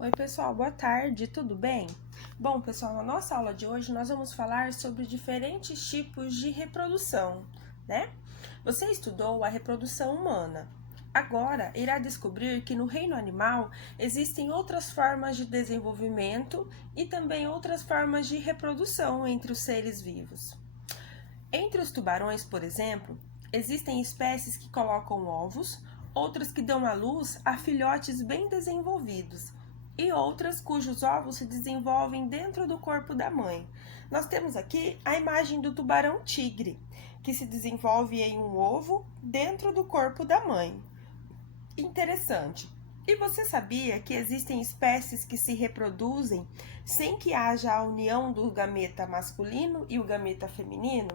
Oi pessoal, boa tarde, tudo bem? Bom pessoal, na nossa aula de hoje nós vamos falar sobre diferentes tipos de reprodução, né? Você estudou a reprodução humana. Agora irá descobrir que no reino animal existem outras formas de desenvolvimento e também outras formas de reprodução entre os seres vivos. Entre os tubarões, por exemplo, existem espécies que colocam ovos, outras que dão à luz a filhotes bem desenvolvidos e outras cujos ovos se desenvolvem dentro do corpo da mãe. Nós temos aqui a imagem do tubarão-tigre, que se desenvolve em um ovo dentro do corpo da mãe. Interessante. E você sabia que existem espécies que se reproduzem sem que haja a união do gameta masculino e o gameta feminino?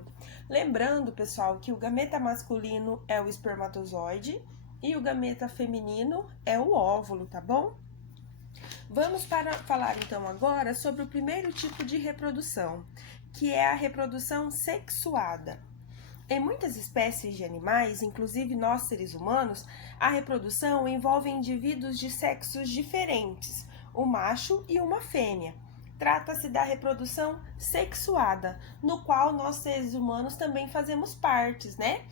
Lembrando, pessoal, que o gameta masculino é o espermatozoide e o gameta feminino é o óvulo, tá bom? Vamos falar então agora sobre o primeiro tipo de reprodução, que é a reprodução sexuada. Em muitas espécies de animais, inclusive nós seres humanos, a reprodução envolve indivíduos de sexos diferentes, um macho e uma fêmea. Trata-se da reprodução sexuada, no qual nós seres humanos também fazemos partes, né?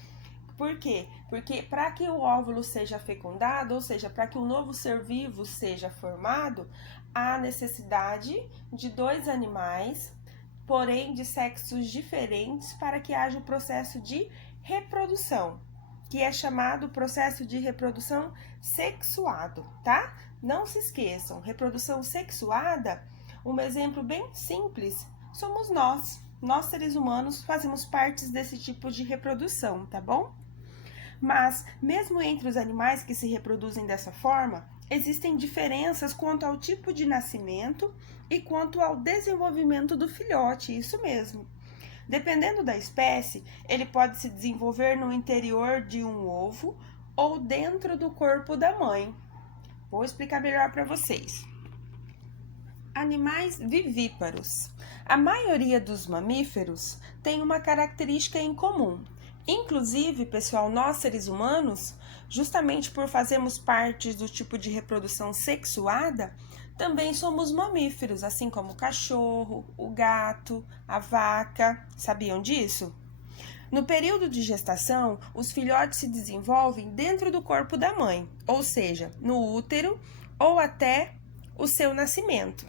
Por quê? Porque para que o óvulo seja fecundado, ou seja, para que um novo ser vivo seja formado, há necessidade de dois animais, porém de sexos diferentes, para que haja o processo de reprodução, que é chamado processo de reprodução sexuado, tá? Não se esqueçam, reprodução sexuada, um exemplo bem simples, somos nós. Nós, seres humanos, fazemos parte desse tipo de reprodução, tá bom? Mas, mesmo entre os animais que se reproduzem dessa forma, existem diferenças quanto ao tipo de nascimento e quanto ao desenvolvimento do filhote, isso mesmo. Dependendo da espécie, ele pode se desenvolver no interior de um ovo ou dentro do corpo da mãe. Vou explicar melhor para vocês. Animais vivíparos. A maioria dos mamíferos tem uma característica em comum. Inclusive, pessoal, nós seres humanos, justamente por fazermos parte do tipo de reprodução sexuada, também somos mamíferos, assim como o cachorro, o gato, a vaca. Sabiam disso? No período de gestação, os filhotes se desenvolvem dentro do corpo da mãe, ou seja, no útero ou até o seu nascimento.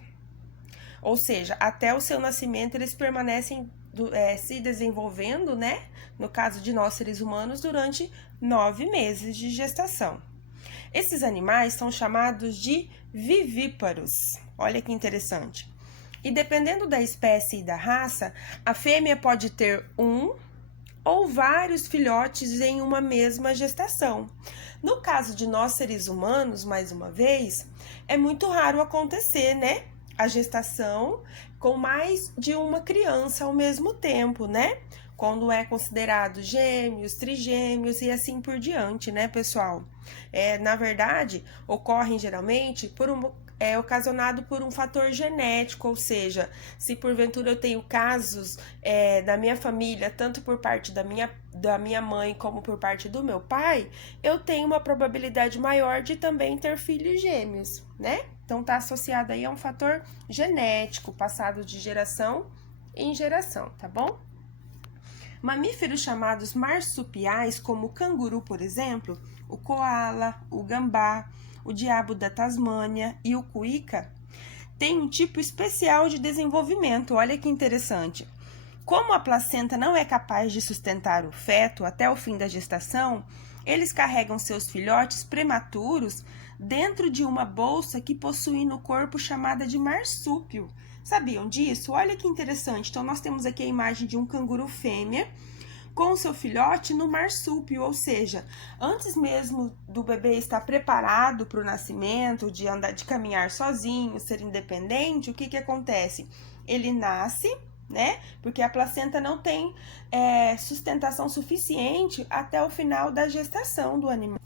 Ou seja, até o seu nascimento eles permanecem se desenvolvendo, né? No caso de nós seres humanos, durante 9 meses de gestação. Esses animais são chamados de vivíparos. Olha que interessante. E dependendo da espécie e da raça, a fêmea pode ter um ou vários filhotes em uma mesma gestação. No caso de nós seres humanos, mais uma vez, é muito raro acontecer, né? A gestação com mais de uma criança ao mesmo tempo, né? Quando é considerado gêmeos, trigêmeos e assim por diante, né, pessoal? Na verdade, ocorrem geralmente ocasionado por um fator genético, ou seja, se porventura eu tenho casos da minha família, tanto por parte da minha mãe como por parte do meu pai, eu tenho uma probabilidade maior de também ter filhos gêmeos, né? Então tá associado aí a um fator genético, passado de geração em geração, tá bom? Mamíferos chamados marsupiais, como o canguru, por exemplo, o coala, o gambá, o diabo da Tasmânia e o cuíca, têm um tipo especial de desenvolvimento. Olha que interessante. Como a placenta não é capaz de sustentar o feto até o fim da gestação, eles carregam seus filhotes prematuros dentro de uma bolsa que possui no corpo chamada de marsúpio. Sabiam disso? Olha que interessante. Então, nós temos aqui a imagem de um canguru fêmea com seu filhote no marsúpio, ou seja, antes mesmo do bebê estar preparado para o nascimento, de caminhar sozinho, ser independente, o que acontece? Ele nasce, né? Porque a placenta não tem sustentação suficiente até o final da gestação do animal.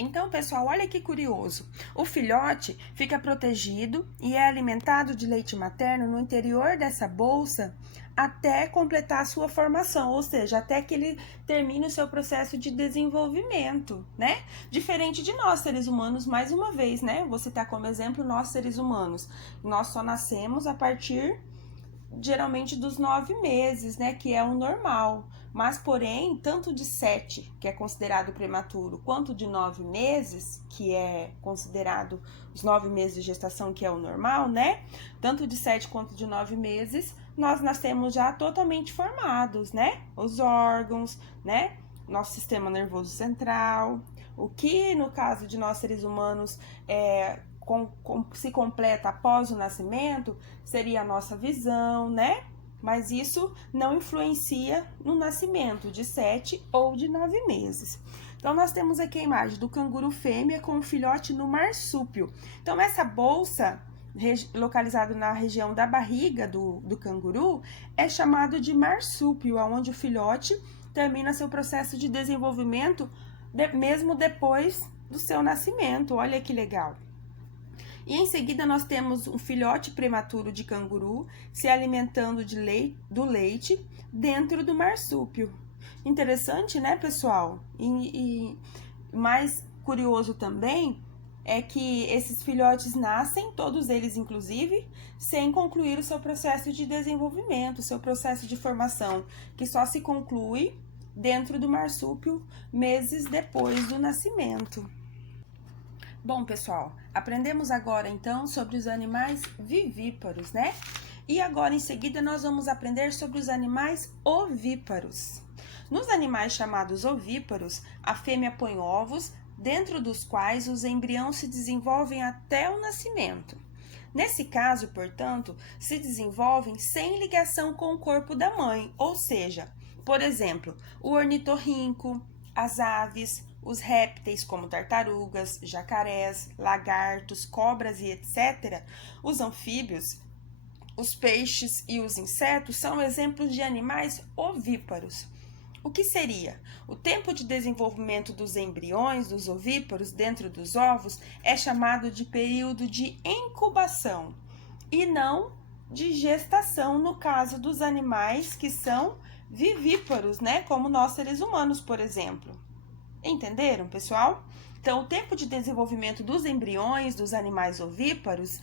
Então, pessoal, olha que curioso. O filhote fica protegido e é alimentado de leite materno no interior dessa bolsa até completar a sua formação, ou seja, até que ele termine o seu processo de desenvolvimento, né? Diferente de nós, seres humanos, mais uma vez, né? Vou citar como exemplo nós, seres humanos. Nós só nascemos a partir, geralmente, dos 9 meses, né? Que é o normal. Mas, porém, tanto de 7, que é considerado prematuro, quanto de 9 meses, que é considerado os 9 meses de gestação, que é o normal, né? Tanto de 7 quanto de 9 meses, nós nascemos já totalmente formados, né? Os órgãos, né? Nosso sistema nervoso central. O que, no caso de nós seres humanos, se completa após o nascimento, seria a nossa visão, né? Mas isso não influencia no nascimento de 7 ou de 9 meses. Então, nós temos aqui a imagem do canguru fêmea com o filhote no marsúpio. Então, essa bolsa, localizada na região da barriga do canguru, é chamado de marsúpio, onde o filhote termina seu processo de desenvolvimento mesmo depois do seu nascimento. Olha que legal! E em seguida nós temos um filhote prematuro de canguru se alimentando do leite dentro do marsúpio. Interessante, né, pessoal? E mais curioso também é que esses filhotes nascem, todos eles inclusive, sem concluir o seu processo de desenvolvimento, o seu processo de formação, que só se conclui dentro do marsúpio meses depois do nascimento. Bom, pessoal, aprendemos agora então sobre os animais vivíparos, né? E agora em seguida nós vamos aprender sobre os animais ovíparos. Nos animais chamados ovíparos, a fêmea põe ovos, dentro dos quais os embriões se desenvolvem até o nascimento. Nesse caso, portanto, se desenvolvem sem ligação com o corpo da mãe, ou seja, por exemplo, o ornitorrinco, as aves, os répteis como tartarugas, jacarés, lagartos, cobras e etc., os anfíbios, os peixes e os insetos são exemplos de animais ovíparos. O que seria? O tempo de desenvolvimento dos embriões dos ovíparos dentro dos ovos é chamado de período de incubação e não de gestação no caso dos animais que são vivíparos, né? Como nós seres humanos, por exemplo. Entenderam, pessoal? Então, o tempo de desenvolvimento dos embriões dos animais ovíparos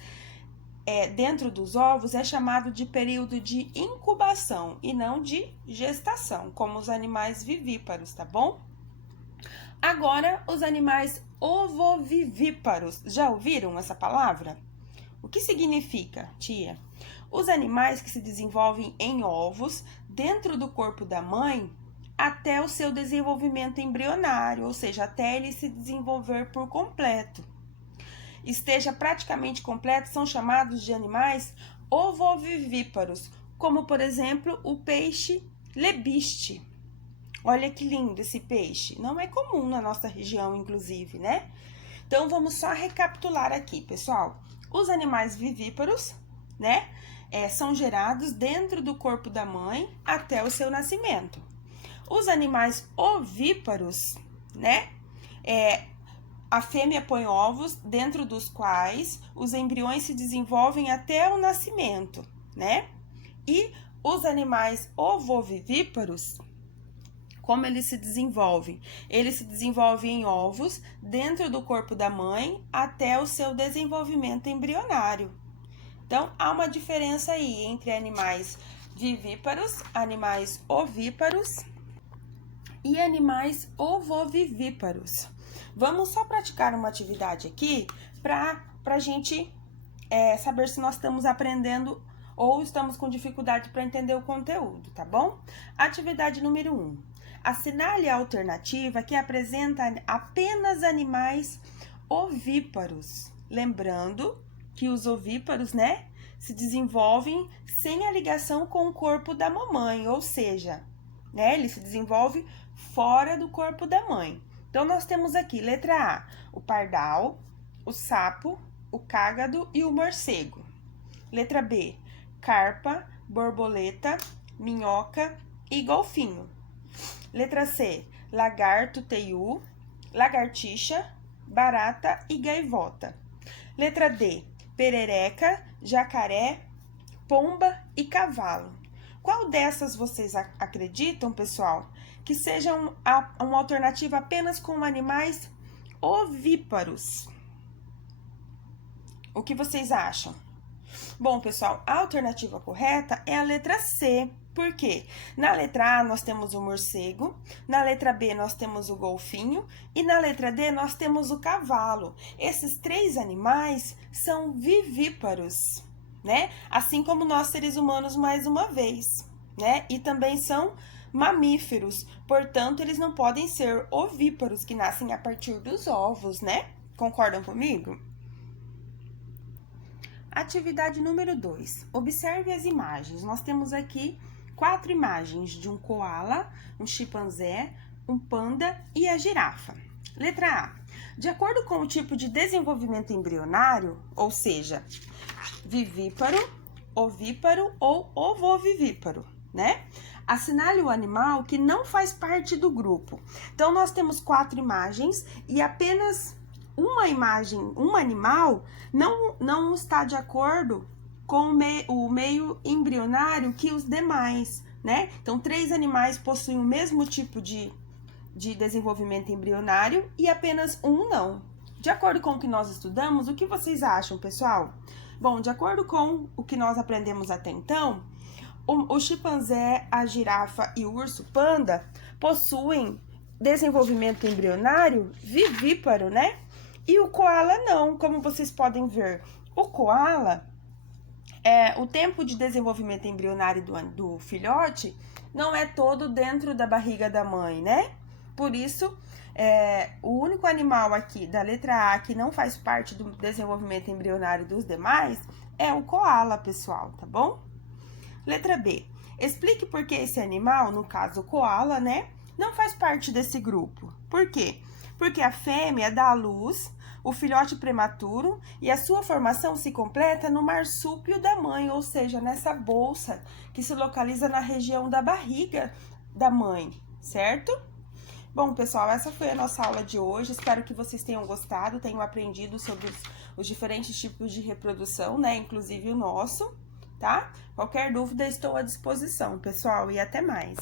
dentro dos ovos é chamado de período de incubação e não de gestação, como os animais vivíparos, tá bom? Agora, os animais ovovivíparos. Já ouviram essa palavra? O que significa, tia? Os animais que se desenvolvem em ovos dentro do corpo da mãe até o seu desenvolvimento embrionário, ou seja, até ele se desenvolver por completo. Esteja praticamente completo, são chamados de animais ovovivíparos, como, por exemplo, o peixe lebiste. Olha que lindo esse peixe. Não é comum na nossa região, inclusive, né? Então, vamos só recapitular aqui, pessoal. Os animais vivíparos, né, são gerados dentro do corpo da mãe até o seu nascimento. Os animais ovíparos, né, a fêmea põe ovos, dentro dos quais os embriões se desenvolvem até o nascimento, né? E os animais ovovivíparos, como eles se desenvolvem? Eles se desenvolvem em ovos, dentro do corpo da mãe, até o seu desenvolvimento embrionário. Então, há uma diferença aí entre animais vivíparos, animais ovíparos e animais ovovivíparos. Vamos só praticar uma atividade aqui para a gente saber se nós estamos aprendendo ou estamos com dificuldade para entender o conteúdo, tá bom? Atividade número 1. Assinale a alternativa que apresenta apenas animais ovíparos. Lembrando que os ovíparos, né, se desenvolvem sem a ligação com o corpo da mamãe, ou seja, né, ele se desenvolve fora do corpo da mãe. Então, nós temos aqui, letra A, o pardal, o sapo, o cágado e o morcego. Letra B, carpa, borboleta, minhoca e golfinho. Letra C, lagarto, teiu, lagartixa, barata e gaivota. Letra D, perereca, jacaré, pomba e cavalo. Qual dessas vocês acreditam, pessoal, que seja uma alternativa apenas com animais ovíparos? O que vocês acham? Bom, pessoal, a alternativa correta é a letra C. Por quê? Na letra A nós temos o morcego, na letra B nós temos o golfinho e na letra D nós temos o cavalo. Esses três animais são vivíparos, né? Assim como nós seres humanos mais uma vez, né? E também são mamíferos, portanto eles não podem ser ovíparos, que nascem a partir dos ovos, né? Concordam comigo? Atividade número 2. Observe as imagens. Nós temos aqui 4 imagens de um coala, um chimpanzé, um panda e a girafa. Letra A. De acordo com o tipo de desenvolvimento embrionário, ou seja, vivíparo, ovíparo ou ovovivíparo, né? Assinale o animal que não faz parte do grupo. Então, nós temos 4 imagens e apenas uma imagem, um animal, não está de acordo com o meio embrionário que os demais, né? Então, 3 animais possuem o mesmo tipo de desenvolvimento embrionário e apenas um não. De acordo com o que nós estudamos, o que vocês acham, pessoal? Bom, de acordo com o que nós aprendemos até então, o chimpanzé, a girafa e o urso panda possuem desenvolvimento embrionário vivíparo, né? E o coala não, como vocês podem ver. O coala, o tempo de desenvolvimento embrionário do filhote não é todo dentro da barriga da mãe, né? Por isso, o único animal aqui da letra A que não faz parte do desenvolvimento embrionário dos demais é o coala, pessoal, tá bom? Letra B. Explique por que esse animal, no caso o coala, né, não faz parte desse grupo. Por quê? Porque a fêmea dá à luz o filhote prematuro e a sua formação se completa no marsúpio da mãe, ou seja, nessa bolsa que se localiza na região da barriga da mãe, certo? Bom, pessoal, essa foi a nossa aula de hoje. Espero que vocês tenham gostado, tenham aprendido sobre os diferentes tipos de reprodução, né? Inclusive o nosso, tá? Qualquer dúvida, estou à disposição, pessoal, e até mais.